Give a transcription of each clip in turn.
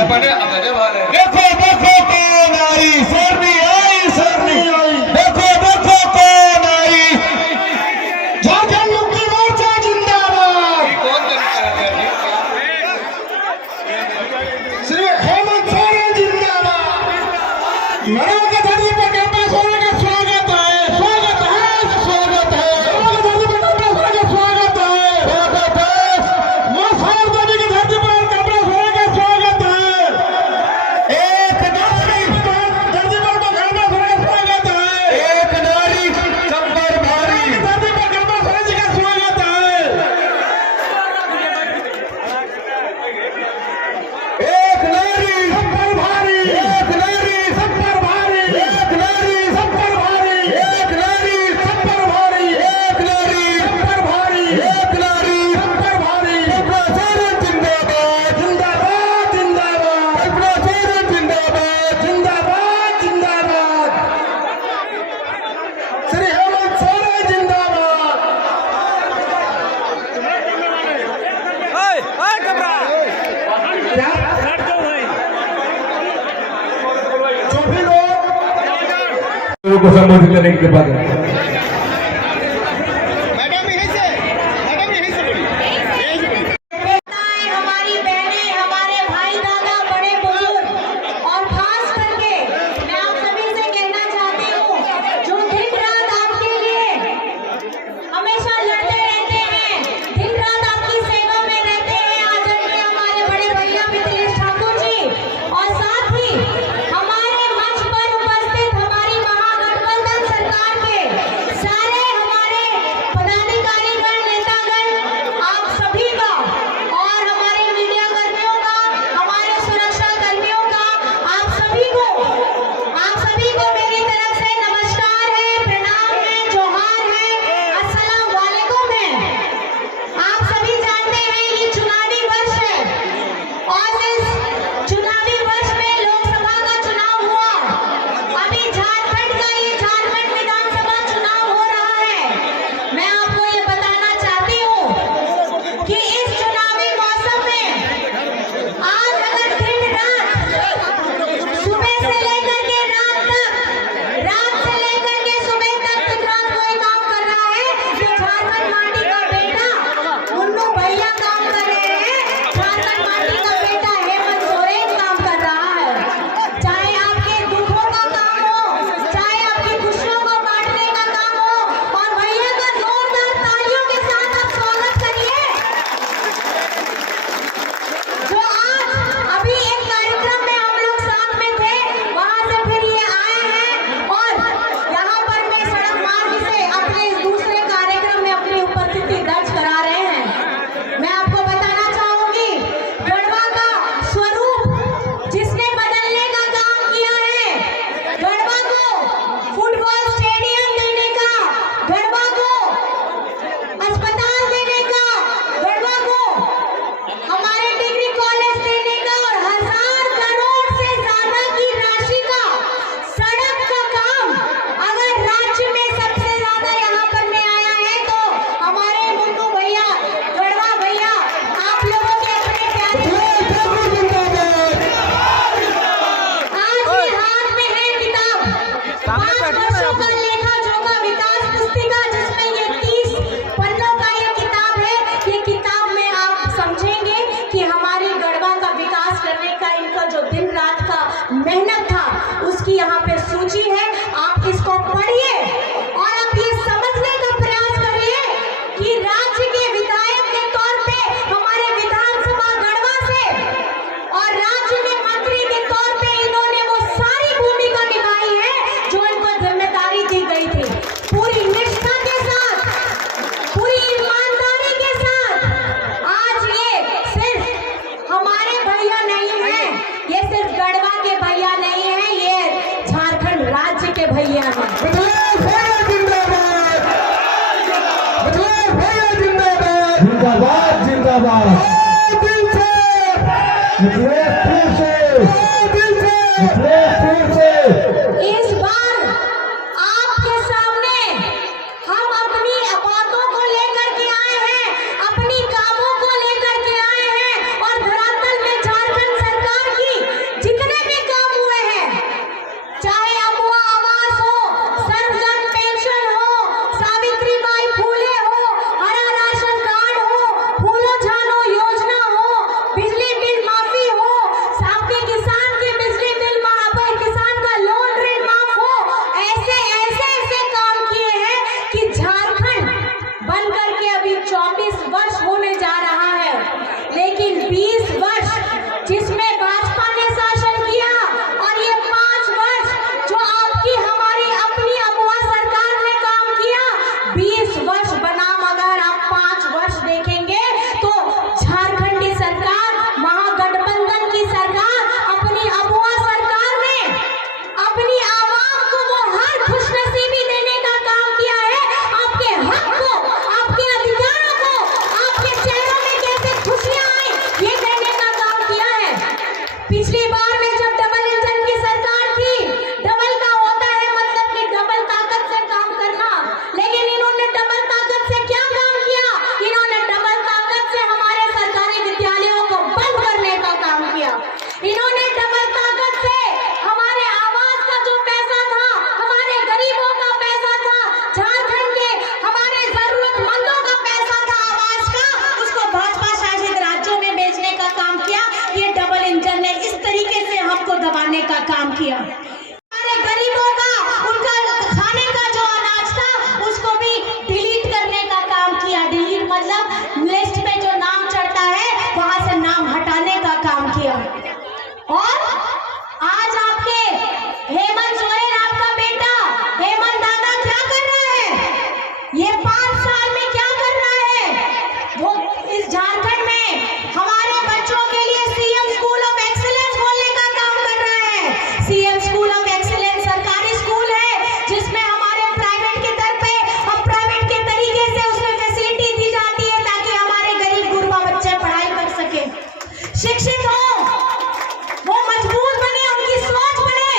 अपने अपने वाले देखो देखो कौन आई, सरनी आई, सरनी आई, देखो देखो कौन आई, झारखंड मुक्ति मोर्चा जिंदाबाद। कौन करता है श्री हेमंत सोरेन जिंदाबाद। नरेंद्र की धरती पर कैंपा सोरेन का स्वागत है, स्वागत है, स्वागत है। नरेंद्र की धरती पर कैंपा सोरेन का स्वागत है, स्वागत है। मां शारदा देवी की धरती पर कैंपा सोरेन का स्वागत है। एक नारी धरती पर कैंपा सोरेन का स्वागत है, एक नारी चंपर भारी धरती पर कैंपा सोरेन जी का स्वागत है। एक नारी सब पर भारी, एक नारी सब पर भारी, एक नारी सब पर भारी, एक नारी सब पर भारी, एक नारी सब पर भारी, एक नारी सब पर भारी। कल्पना सोरेन जिंदाबाद, जिंदाबाद, जिंदाबाद। कल्पना सोरेन जिंदाबाद, जिंदाबाद, जिंदाबाद। श्री हेमंत सोरेन जिंदाबाद। जो भी लोग को संबोधित करने के बाद हमारी बहनें, हमारे भाई, दादा, बड़े बुजुर्ग और खास करके मैं आप सभी से कहना चाहती हूँ, जो दिन रात आपके लिए हमेशा लड़ते रहते हैं, दिन रात आपकी सेवा में रहते हैं, आदरणीय हमारे बड़े भैया मिथिलेश ठाकुर जी, और साथ ही हमारे मंच पर उपस्थित हमारी महागठबंधन सरकार के सारे हमारे पदाधिकारीगण, नेतागण, आप सभी का और हमारे मीडिया कर्मियों का, हमारे सुरक्षा कर्मियों का, आप सभी को मेरी तरफ से नमस्कार है, प्रणाम है, जोहार है, अस्सलाम वालेकुम है। आप सभी जानते हैं ये चुनावी वर्ष है और इस चुनावी वर्ष में लोकसभा का चुनाव हुआ, अभी झारखंड विधानसभा चुनाव हो रहा है। मैं आपको ये बताना चाहती हूँ कि इस चुनावी मौसम में आज अगर दिन रात सुबह से लेकर के रात तक, रात से लेकर के सुबह तक दिन रात कोई काम कर रहा है, तो झारखंड माटी का बेटा मुन्नू भैया काम कर रहे हैं, झारखंड माटी का बेटा हेमंत सोरेन काम कर रहा है। चाहे आपके दुखों का काम हो, चाहे आपकी खुशियों को बांटने का काम हो, और भैया का जोरदार तालियों के साथ आप स्वागत करिए। जो आज अभी एक कार्यक्रम में हम लोग साथ में थे, वहां से फिर ये आए हैं और यहाँ पर मैं सड़क मार्ग से अपने इस दूसरे कार्यक्रम में अपनी उपस्थिति दर्ज करा रहे हैं। मैं आपको बताना चाहूंगी, गढ़वा का स्वरूप जिसने बदलने का काम किया है, गढ़वा को फुटबॉल स्टेडियम देने का, गढ़वा को अस्पताल देने का, गढ़वा को हमारे डिग्री कॉलेज देने का, और 1000 करोड़ से ज्यादा की राशि का सड़क का काम अगर राज्य में सबसे ज्यादा यहाँ पर में आया है तो हमारे मुन्नू भैया, गढ़वा भैया, आप लोगों के अपने आज भी हाथ में है किताब, 5 वर्षों का लेखा जोखा विकास पुस्तिका, जिसमें ये 30 पन्नों का ये किताब है। ये किताब में आप समझेंगे कि हमारी गढ़वा का विकास करने का इनका जो दिन रात का मेहनत था, उसकी यहाँ पे सूची है। आप इसको पढ़िए और आप ये समझने का प्रयास करिए कि राज्य के विधायक के तौर पे हमारे विधानसभा गढ़वा से और राज्य में मंत्री के तौर पे इन्होंने वो सारी भूमिका निभाई है जो इनको जिम्मेदारी दी गई थी, पूरी निष्ठा के साथ, पूरी ईमानदारी के साथ। आज ये सिर्फ हमारे भैया नहीं है, ये सिर्फ गढ़वा के भैया नहीं है, ये झारखंड राज्य के भैया हैं। जिंदाबाद, जिंदाबाद। इस बार आपके सामने हम अपनी बातों को लेकर के आए हैं, अपनी कामों को लेकर के आए हैं, और धरातल में झारखंड सरकार की करने का काम किया। हमारे गरीबों का उनका खाने का जो अनाज था उसको भी डिलीट करने का काम किया। डिलीट मतलब लिस्ट पे जो नाम चढ़ता है वहां से नाम हटाने का काम किया। और आज आपके हेमंत सोरेन, आपका बेटा हेमंत दादा क्या कर रहा है? ये 5 साल में क्या कर रहा है? वो इस झारखंड में हमारे बच्चों के लिए सीएम स्कूल ऑफ एक्सीलेंस खोलने का काम कर रहा है। सीएम स्कूल ऑफ एक्सीलेंस सरकारी स्कूल है जिसमें हमारे प्राइवेट के दर पे हम प्राइवेट के तरीके से उसमें फैसिलिटी दी जाती है ताकि हमारे गरीब गुरबा बच्चे पढ़ाई कर सके, शिक्षित हो, वो मजबूत बने, उनकी सोच बने।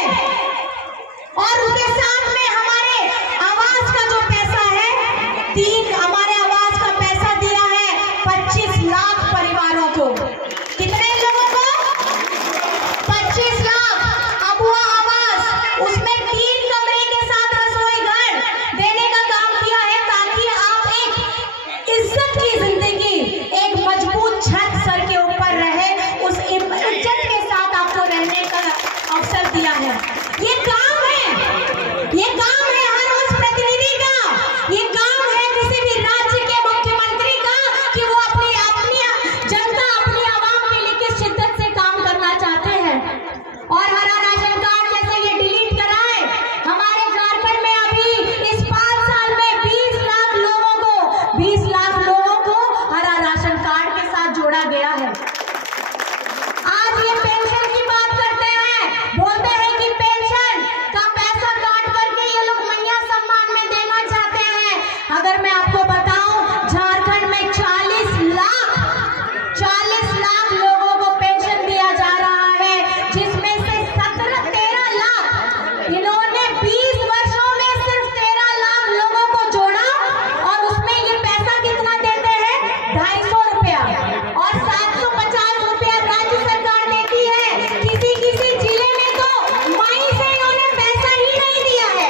और उसके साथ में हमारे आवास का जो पैसा है, हमारे आवास का पैसा दिया है 25 लाख परिवारों को। कितने लोगों को? 25 लाख अबुआ आवास, उसमें 3 कमरे के साथ रसोई घर देने का काम किया है ताकि आप एक इज्जत की जिंदगी, एक मजबूत छत सर के ऊपर रहे, उस इज्जत के साथ आपको रहने का अवसर दिया है। ये काम है, ये काम है हर उस प्रतिनिधि का, ये काम है किसी भी राज्य के मुख्यमंत्री का कि वो अपनी जनता, अपनी आवाम के लिए किस शिद्दत से काम करना चाहते हैं। और हरा राशन कार्ड जैसे ये डिलीट करा है, हमारे झारखंड में अभी इस 5 साल में 20 लाख लोगों को हरा राशन कार्ड के साथ जोड़ा गया है। आज ये पेंशन की बात करते हैं, बोलते हैं कि पेंशन का पैसा काट करके ये लोग मैया सम्मान में देना चाहते हैं। अगर मैं आपको बताऊं, झारखंड में 40 लाख लोगों को पेंशन दिया जा रहा है, जिसमें से 13 लाख इन्होंने 20 वर्षों में सिर्फ 13 लाख लोगों को जोड़ा। और उसमें ये पैसा कितना देते हैं? 250 रुपया, और 750 रुपया राज्य सरकार देती है। किसी जिले में तो वहीं से इन्होंने पैसा ही नहीं दिया है।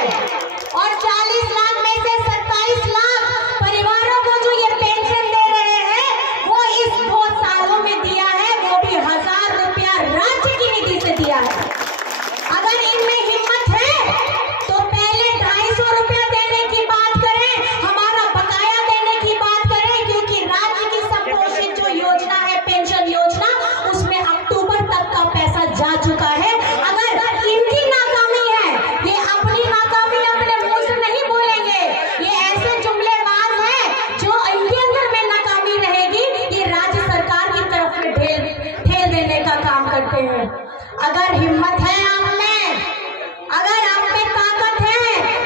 और 40 लाख में से 27 लाख परिवारों को जो ये पेंशन दे रहे हैं वो इस 2 सालों में दिया है, वो भी 1000 रुपया राज्य की निधि से दिया है। अगर इनमें हिम्मत है तो पहले 250 रुपया देने की बात करें, हमारा बकाया देने की बात करें, क्योंकि राज्य की संपोषित जो योजना है पेंशन योजना, उसमें अक्टूबर तक का पैसा जा चुका है। अगर इनकी नाकामी है, ये अपनी नाकामी अपने मुंह से नहीं बोलेंगे, ये ऐसे जुमलेबाज हैं जो इनके अंदर में नाकामी रहेगी, ये राज्य सरकार की तरफ में ठेल देने का काम करते हैं। अगर हिम्मत है आप में, अगर आप में ताकत है,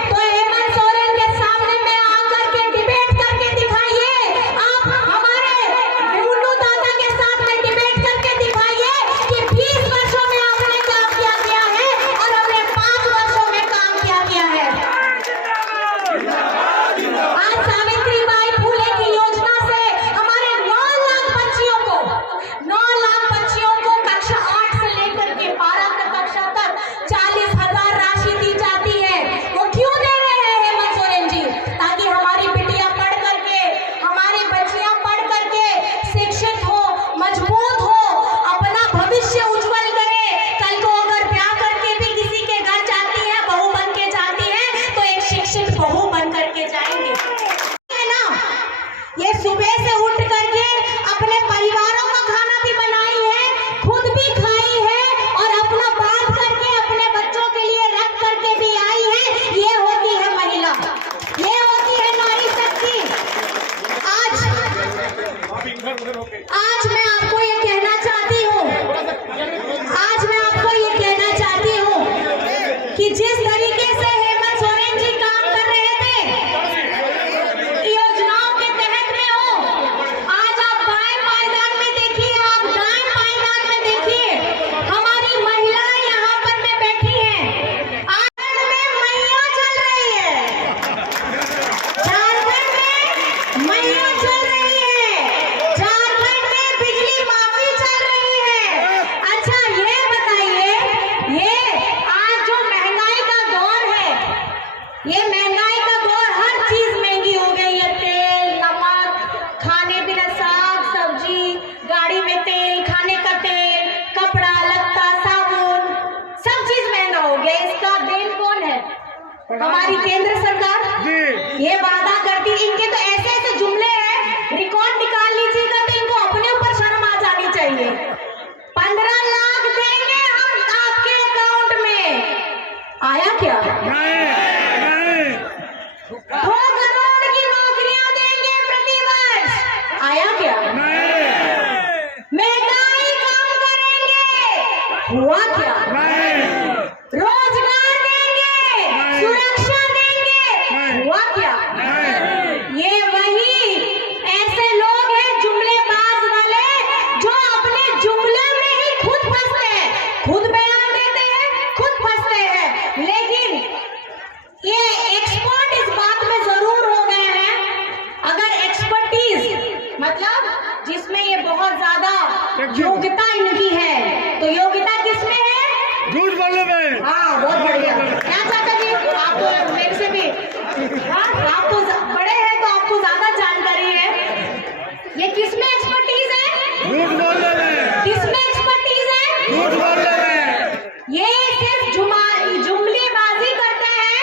तो हेमंत सोरेन के सामने में आकर के डिबेट करके दिखाइए। आप हमारे मुन्नू दादा के साथ में डिबेट करके दिखाइए कि 20 वर्षों में आपने हमारी केंद्र सरकार ये वादा करती, इनके तो ऐसे ऐसे जुमले हैं, रिकॉर्ड निकाल लीजिएगा तो इनको अपने ऊपर शर्म आ जानी चाहिए। 15 लाख देंगे हम आपके अकाउंट में, आया क्या? 2 करोड़ की नौकरियां देंगे प्रतिवर्ष, आया क्या? महंगाई कम करेंगे, हुआ क्या? रोजगार देंगे, सुरक्षा देंगे, हुआ क्या? ये वही ऐसे लोग हैं जुमलेबाज वाले जो अपने जुमले में ही खुद फंसते हैं, खुद बयान देते हैं, खुद फंसते हैं। लेकिन ये एक्सपर्ट इस बात में जरूर हो गए हैं, अगर एक्सपर्टीज मतलब जिसमें ये बहुत ज्यादा योग्यता इनकी है, तो योग्यता किसमें है? झूठ बोलने में। हाँ, बहुत बढ़िया। क्या चाचा जी, आप तो मेरे से भी, हाँ, आप तो बड़े हैं तो आपको ज्यादा जानकारी है। ये किसमें एक्सपर्टीज है? झूठ बोलने में। किसमें एक्सपर्टीज है? झूठ बोलने में। ये सिर्फ जुमलेबाजी करते हैं।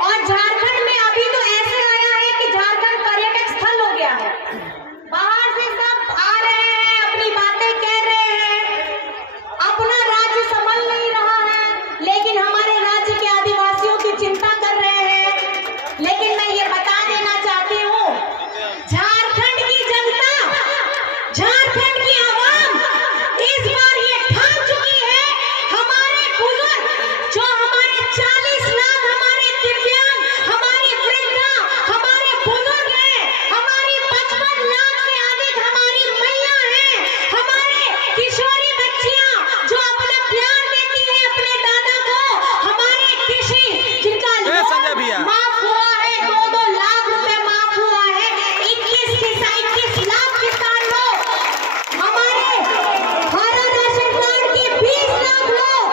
और झारखंड में अभी तो ऐसे आया है कि झारखंड पर्यटक स्थल हो गया है, बाहर से सब आ रहे हैं, अपनी बातें कह रहे हैं, अपना राज्य संभल नहीं रहा है, लेकिन हमारे राज्य के आदिवासियों की चिंता कर रहे हैं। लेकिन मैं ये बता देना चाहती हूँ, झारखंड की जनता, झारखंड की आवाम इस बार ये ठान चुकी है, हमारे बुजुर्ग जो हमारे 40 लाख हमारे दिव्यांग, हमारी वृद्धा, हमारे बुजुर्ग हैं, हमारी 55 लाख से अधिक हमारी मैया हैं, हमारे किशोरी बच्चियां जो अपना प्यार देती है अपने दादा को, हमारे कृषि जिनका लोन माफ हुआ है, 2-2 लाख रुपए माफ हुआ है, 21 लाख किसान लोग, हमारे हरा राशन कार्ड के 20 लाख लोग,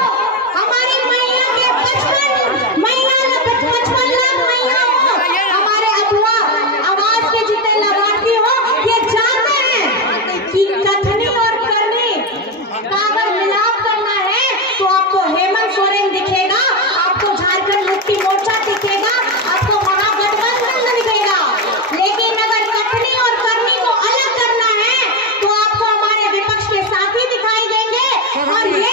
हमारी मैया के 55 लाख मैया, हमारे अबुआ आवाज के जितने लाभार्थी हो, ये जानते हैं कि कथनी और करनी का अगर मिलाप करना है तो आपको हेमंत सोरेन दिखेगा, आपको झारखंड मुक्ति मोर्चा दिखेगा, आपको महागठबंधन दिखेगा। लेकिन अगर कथनी और करनी को अलग करना है तो आपको हमारे विपक्ष के साथी दिखाई देंगे, और ये